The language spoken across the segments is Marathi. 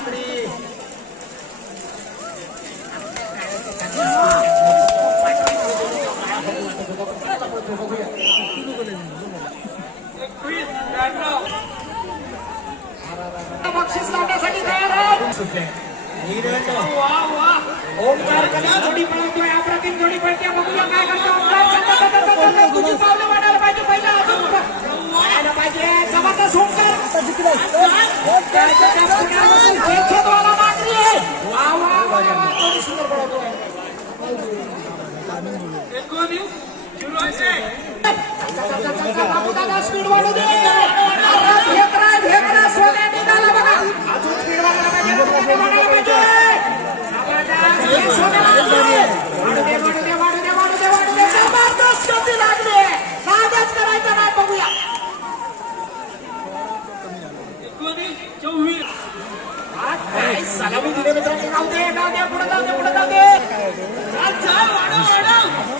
Nandri. स्पीड वाढू दे भेकरा भेकरा सोन्या निघाला बघा. अजून स्पीड वाढायला पाहिजे. स्पीड वाढायला पाहिजे सलामी दिले मित्रांनी. जाऊ दे जाऊ दे पुढे जाऊ दे पुढे जाऊ दे. वाढव वाढव.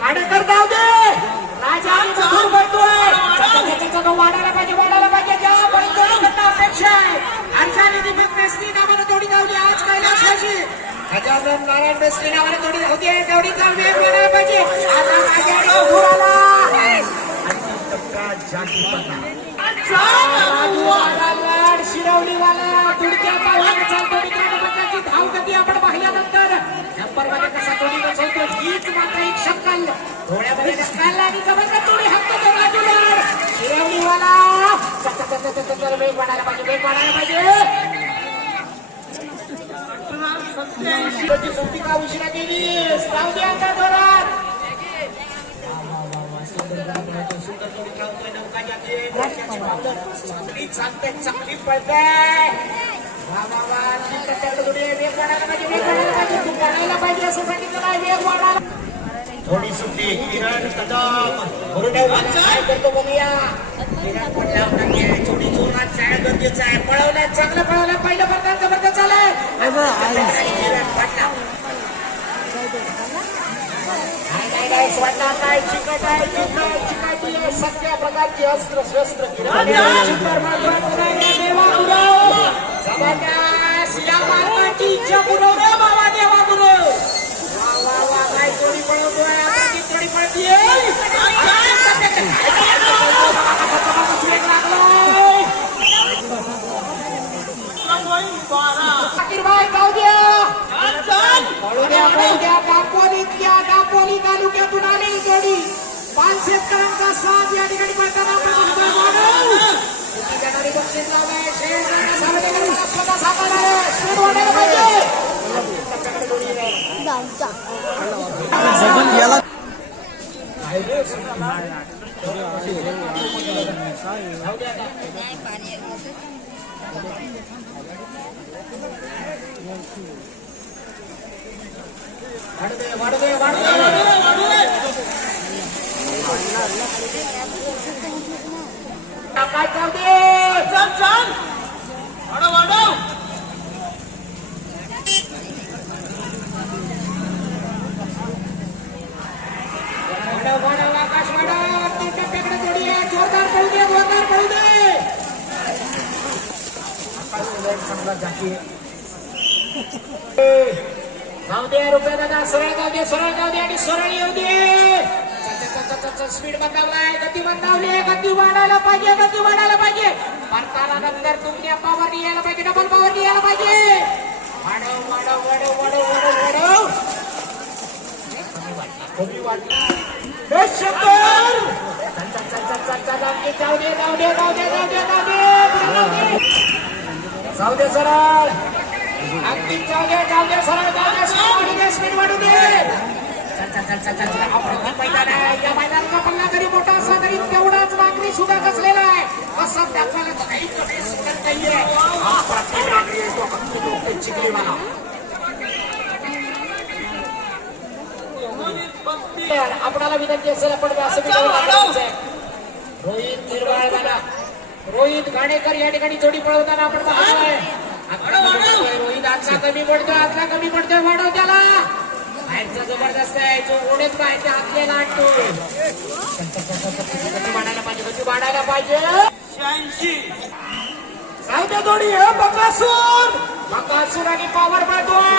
काडेकर जाऊ दे राजा दूर पडतोय वाढायला पाहिजे वाढायला पाहिजे. ज्या पंतप्रधानांना अपेक्षा आहे अर्जा निधी मेस्त्री नावाने थोडी धावली आज कैलास राशी गजानन नारायण मेस्त्री नावाने थोडी धावती आहे तेवढी चाल वाढायला पाहिजे. आता माझ्याकडे उभूर आला. शिरवलीवाला तुडक्याचा चालतो मित्रांनो. ती धाव आपण पाहिल्यानंतर. नंबरमध्ये कसा तोडी बसवतो हीच मात्र एक शक्कल. आणि वेग वाढायला पाहिजे वेग वाढायला पाहिजे. सुट्टी का चांगली पडताय थोडी सुट्टी किरण कदम काय बघूया छोटी जोरात जाणं गरजेचं आहे पळवल्या चांगलं पळवलं पहिलं प्रकार जबरदस्त झालंय किरण सगळ्या प्रकारची अस्त्र शस्त्र किरण शेतकऱ्यांचा साथ या ठिकाणी पळताना वाढू काय जाऊ दे चल चल वाढव वाढव वाढव वाढव आकाश वाढव तीन टप्प्याकडे जोडी आहे जोरदार पळू दे जोरदार पळू दे आकाश चांगला जाती जाऊ दे रुपये दादा सरळ जाऊ दे सरळ जाऊ दे आणि सरळ येऊ दे. स्पीड बनवलाय गती बंदावली गती वाढायला पाहिजे गती वाढायला पाहिजे. भारताला नंतर तुम्ही पॉवर यायला पाहिजे डबल पॉवर यायला पाहिजे. वाढव जाऊ दे जाऊ दे जाऊ दे जाऊ दे. अगदी जाऊ दे जाऊ दे. पल्ला जरी मोठा असला तरी तेवढाच नागरी सुद्धा कसलेला आहे असं त्याचा काही कमी सुटत नाहीये अप्रतिम नागरी आहे तो अगदी डोके चिखलीवाला तर आपणाला विनंती असेल आपण व्यासपीठावर. रोहित निर्वाळवाला रोहित घाणेकर या ठिकाणी जोडी पळवताना आपण पाहतोय. रोहित आतला कमी पडतोय आतला कमी पडतोय वाढव त्याला बाहेरचा जबरदस्त आहे. जो ओढेत काय ते गती वाढायला पाहिजे गती वाढायला पाहिजे. शहाऐंशी. सावत्या जोडी हे बकासूर. बकासूर आणि पॉवर पळतोय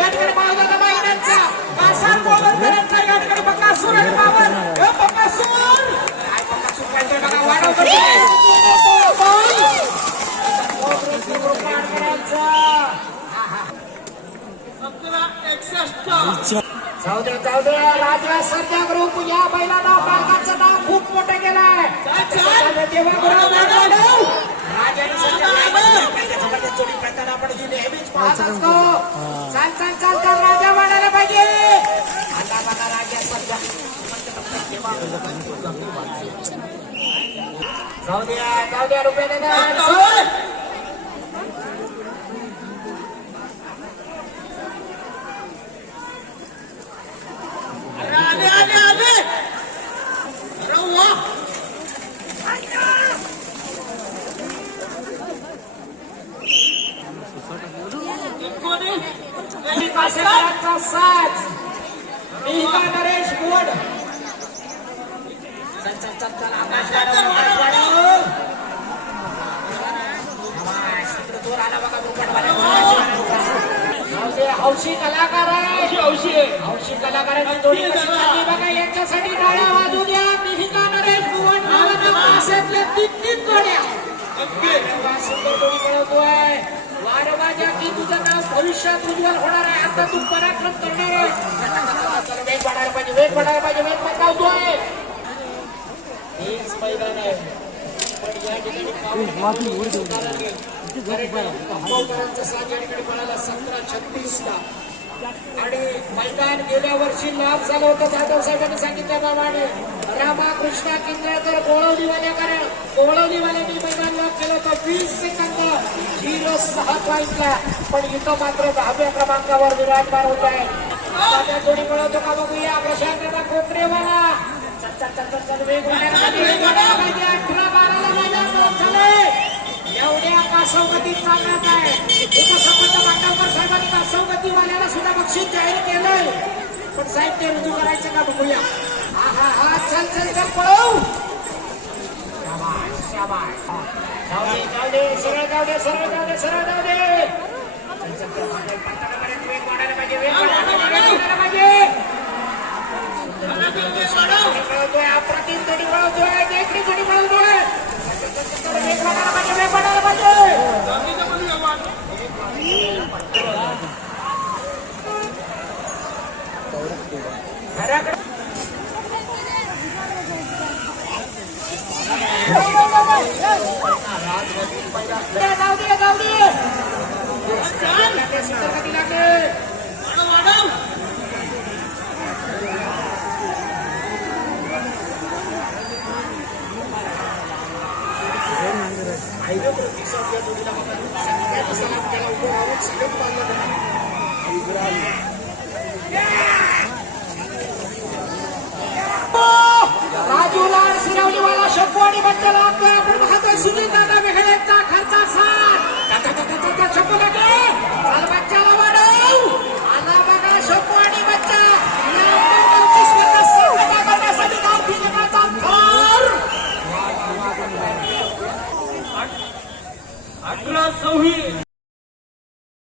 या ठिकाणी पावसाचा महिन्यांचा कासार पॉवर पर्यंत या ठिकाणी बकासूर आणि पॉवर हे बकासूर. काय बकासूर पळतोय बघा वाढव करतोय. पार करायचं. सतरा एकसष्ट जाऊ दे जाऊ दे. राजा सध्या ग्रुप या बैलानं मालकाचं नाव खूप मोठं त्याच्यामध्ये जोडी प्रयत्न आपण ही नेहमीच पाहत असतो. चाल. चाल चाल चाल राजा वाढायला पाहिजे. आता बघा राजा सध्या जाऊ द्या जाऊ द्या रुपये दादा अरे आले आले आले अरे वा एकोणीस कासेकरांचा साथ मिहिका नरेश गोड चल चल चल चल आकाश वाढव, आकाश वाढव. आवाज, इकडे जोर आला बघा दुप्पटवाल्याचा. जाऊ दे, हौशी कलाकार आहे. हौशी कलाकारांची जोडी बघा यांच्यासाठी टाळ्या वाजू द्या. मिहिका नरेश तीन तीन जोड्या. सुंदर जोडी वारंवार की तुझं नाव भविष्यात उज्ज्वल होणार आहे आता तू पराक्रम करणार आहे. वेग वाढायला पाहिजे वेग वाढायला पाहिजे वेग पटकावतोय हेच मैदान आहे पण या ठिकाणी पाऊस साथ या ठिकाणी पळाला सतरा छत्तीस आणि मैदान गेल्या वर्षी लाभ झालं होतं जाधव साहेबांनी सांगितल्याप्रमाणे रामाकृष्ण किंजळकर कारण कोळवलीवाल्यांनी मैदान लाभ केलं होतं वीस सेकंद झिरो सहा पॉईंटला पण इथं मात्र दहाव्या क्रमांकावर विराजमान होत आहे. आता जोडी मिळवतो का बघूया? प्रशांत कोपरेवाला. एवढ्या कासवगतीत चालण्यात आहे? उपसरपंच मांडवकर साहेबांनी कासवगतीवाल्याला सुद्धा बक्षीस जाहीर केलंय? पण साहेब ते रुजू करायचं का बघूया? हा हा हा चल चल चल पळव. सरळ जाऊ दे सरळ जाऊ दे सरळ जाऊ दे. पाहिजे वेग वाढायला पाहिजे वेग वाढायला पाहिजे पळवतोय अप्रतिम जोडी पळवतोय देखणी जोडी पळवतोय वेग वाढायला पाहिजे वेग वाढायला पाहिजे घराकडे जाऊ दे जाऊ दे लागले, सुंदर गती लागले. वाढव हायवे प्रतिसाद या जोडीला बघा. सगळ्यांनी सलाम केला, उभं राहून सगळ्यांनी बांधलं त्यांना. राजू लाड सिरवलीवाला शंभू आणि बट्ट्याला आपण पाहतोय सुनील दादा वेगळ्यांचा खर्चा